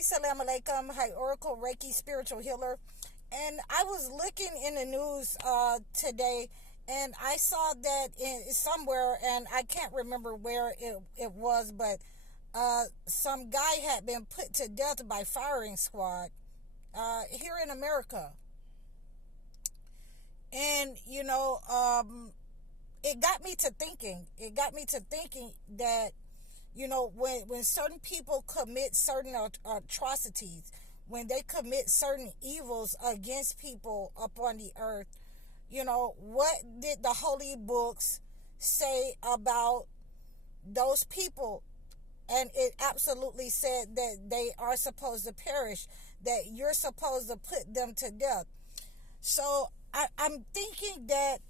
Assalamu alaikum. Hi, Oracle Reiki Spiritual Healer. And I was looking in the news today, and I saw that somewhere, and I can't remember where it was, but some guy had been put to death by firing squad here in America. And, it got me to thinking. It got me to thinking that, when certain people commit certain atrocities, when they commit certain evils against people upon the earth, what did the holy books say about those people? And it absolutely said that they are supposed to perish, that you're supposed to put them to death. So I'm thinking that,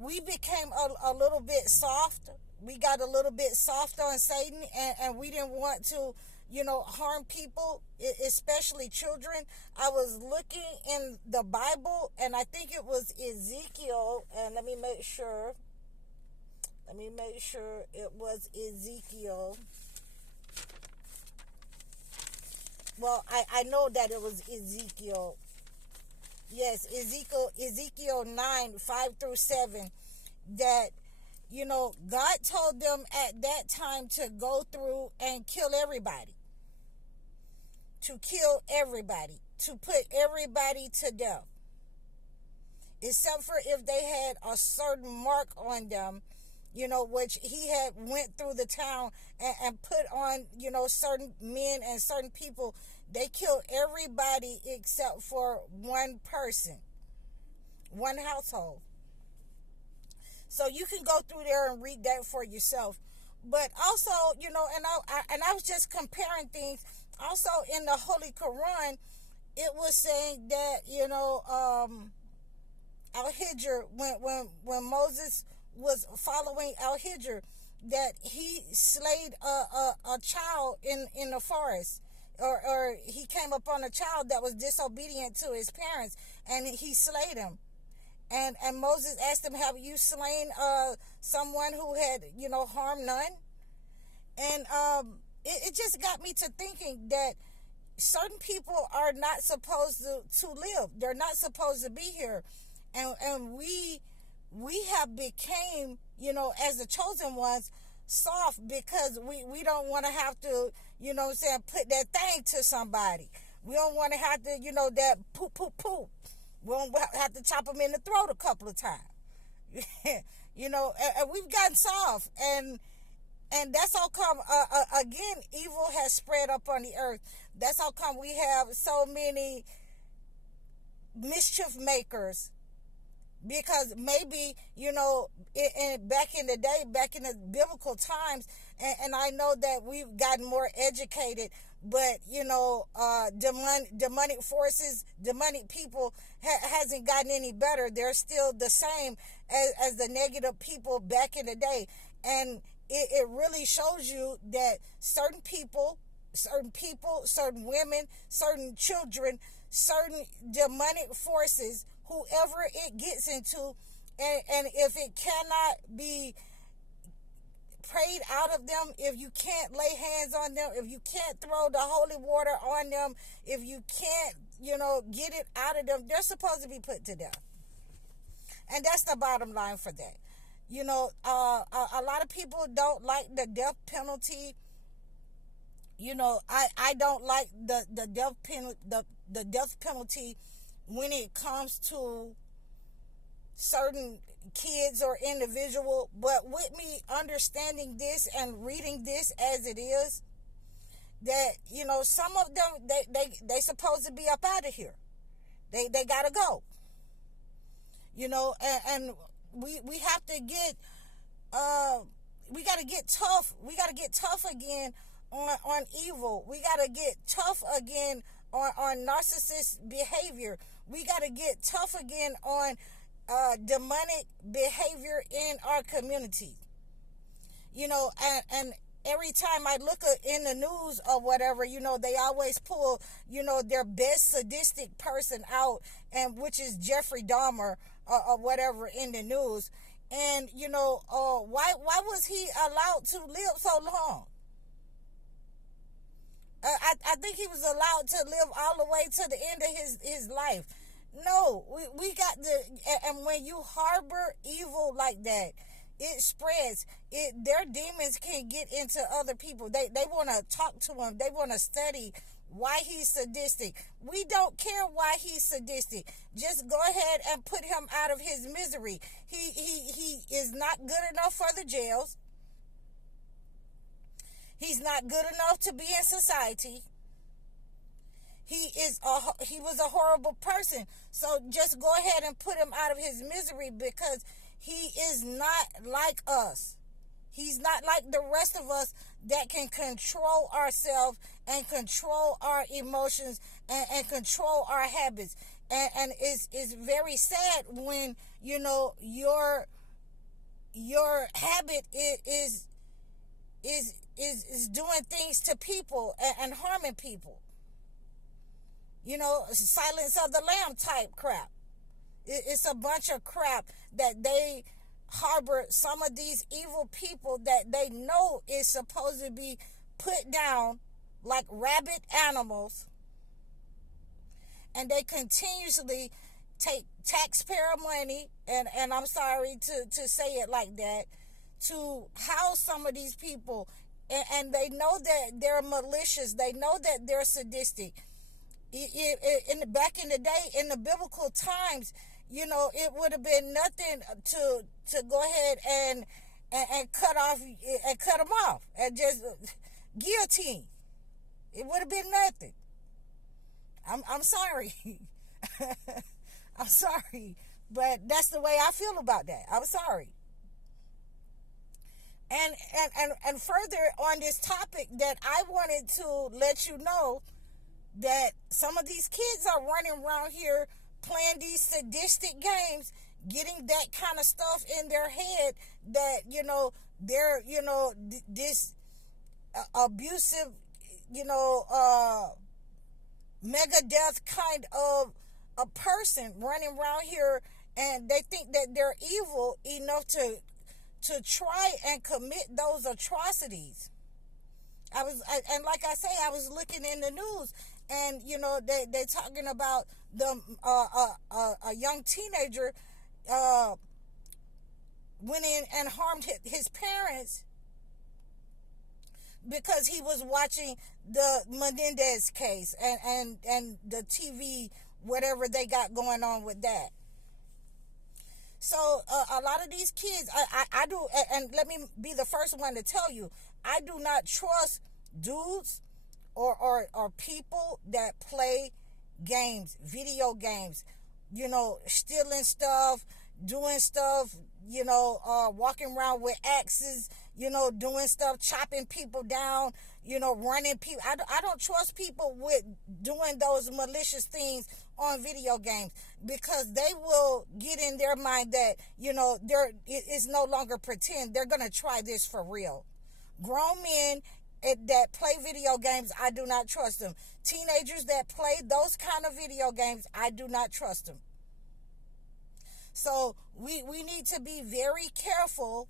we became a little bit soft. We got a little bit soft on Satan, and we didn't want to, harm people, especially children. I was looking in the Bible, and I think it was Ezekiel, and let me make sure it was Ezekiel. Well, I know that it was Ezekiel. Yes, Ezekiel 9:5-7, that, God told them at that time to go through and kill everybody. To kill everybody. To put everybody to death. Except for if they had a certain mark on them, which he had went through the town and put on, certain men and certain people. They killed everybody except for one person, one household. So you can go through there and read that for yourself. But also, and I was just comparing things. Also in the Holy Quran, it was saying that, Al-Hijr, when Moses was following Al-Hijr, that he slayed a child in the forest. Or he came upon a child that was disobedient to his parents, and he slayed him. And Moses asked him, have you slain someone who had, harmed none? And it just got me to thinking that certain people are not supposed to live. They're not supposed to be here. And we have became, as the chosen ones, soft because we don't want to have to, put that thing to somebody. We don't want to have to, that poop, poop, poop. We don't have to chop them in the throat a couple of times. And we've gotten soft. And that's how come, again, evil has spread up on the earth. That's how come we have so many mischief makers. Because maybe, back in the day, back in the biblical times, and I know that we've gotten more educated, but, demonic forces, demonic people hasn't gotten any better. They're still the same as the negative people back in the day. And it really shows you that certain people, certain women, certain children, certain demonic forces, whoever it gets into, and if it cannot be prayed out of them, if you can't lay hands on them, if you can't throw the holy water on them, if you can't, get it out of them, they're supposed to be put to death. And that's the bottom line for that. A lot of people don't like the death penalty. I don't like the death penalty when it comes to certain kids or individual. But with me understanding this and reading this as it is, that, some of them, they supposed to be up out of here. They gotta go. And we have to get, we gotta get tough. We gotta get tough again on evil. We gotta get tough again on narcissist behavior. We got to get tough again on demonic behavior in our community. And every time I look in the news or whatever, they always pull, their best sadistic person out, and which is Jeffrey Dahmer or whatever in the news. And, why was he allowed to live so long? I think he was allowed to live all the way to the end of his life. No, we got the, and when you harbor evil like that, it spreads. Their demons can get into other people. They want to talk to him. They want to study why he's sadistic. We don't care why he's sadistic. Just go ahead and put him out of his misery. He is not good enough for the jails. He's not good enough to be in society. He was a horrible person. So just go ahead and put him out of his misery, because he is not like us. He's not like the rest of us that can control ourselves and control our emotions and control our habits. And it's very sad when, you know, your habit is doing things to people and harming people. You know, Silence of the Lamb type crap. It's a bunch of crap that they harbor. Some of these evil people that they know is supposed to be put down like rabid animals, and they continuously take taxpayer money, and I'm sorry to say it like that, to house some of these people, and they know that they're malicious. They know that they're sadistic. Back in the day, in the biblical times, you know, it would have been nothing to go ahead and cut them off and just guillotine. It would have been nothing. I'm sorry. I'm sorry, but that's the way I feel about that. I'm sorry. And further on this topic, that I wanted to let you know that some of these kids are running around here playing these sadistic games, getting that kind of stuff in their head, that, you know, they're, you know, this abusive, you know, Megadeth kind of a person running around here, and they think that they're evil enough to try and commit those atrocities. And like I say, I was looking in the news, and, you know, they talking about a young teenager went in and harmed his parents because he was watching the Menendez case and the TV, whatever they got going on with that. So a lot of these kids, I do, and let me be the first one to tell you, I do not trust dudes or people that play games, video games, you know, stealing stuff, doing stuff, you know, walking around with axes, you know, doing stuff, chopping people down, you know, running people. I don't trust people with doing those malicious things on video games, because they will get in their mind that, you know, it's no longer pretend. They're going to try this for real. Grown men that play video games, I do not trust them. Teenagers that play those kind of video games, I do not trust them. So we need to be very careful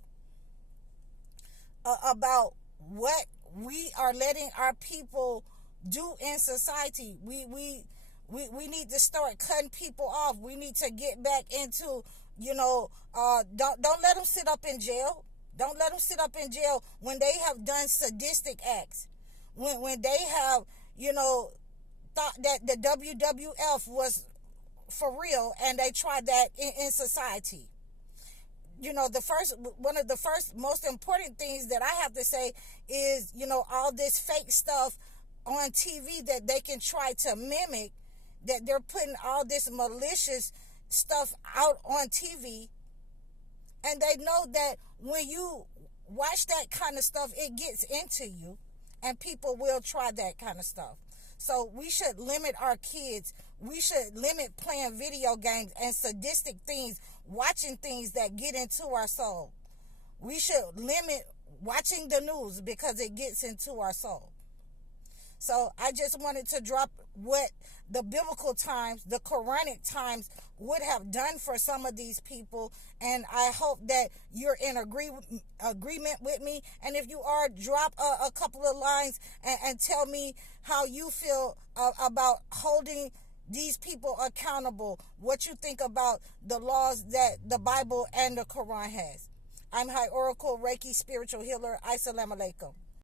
about what we are letting our people do in society. We need to start cutting people off. We need to get back into, you know, don't let them sit up in jail. Don't let them sit up in jail when they have done sadistic acts. When they have, you know, thought that the WWF was for real, and they tried that in society. You know, one of the first most important things that I have to say is, you know, all this fake stuff on TV that they can try to mimic, that they're putting all this malicious stuff out on TV, and they know that when you watch that kind of stuff, it gets into you, and people will try that kind of stuff. So we should limit our kids. We should limit playing video games and sadistic things, watching things that get into our soul. We should limit watching the news because it gets into our soul. So I just wanted to drop what the biblical times, the Quranic times would have done for some of these people. And I hope that you're in agreement with me. And if you are, drop a couple of lines and tell me how you feel about holding these people accountable, what you think about the laws that the Bible and the Quran has. I'm High Oracle Reiki Spiritual Healer. Assalamu alaikum.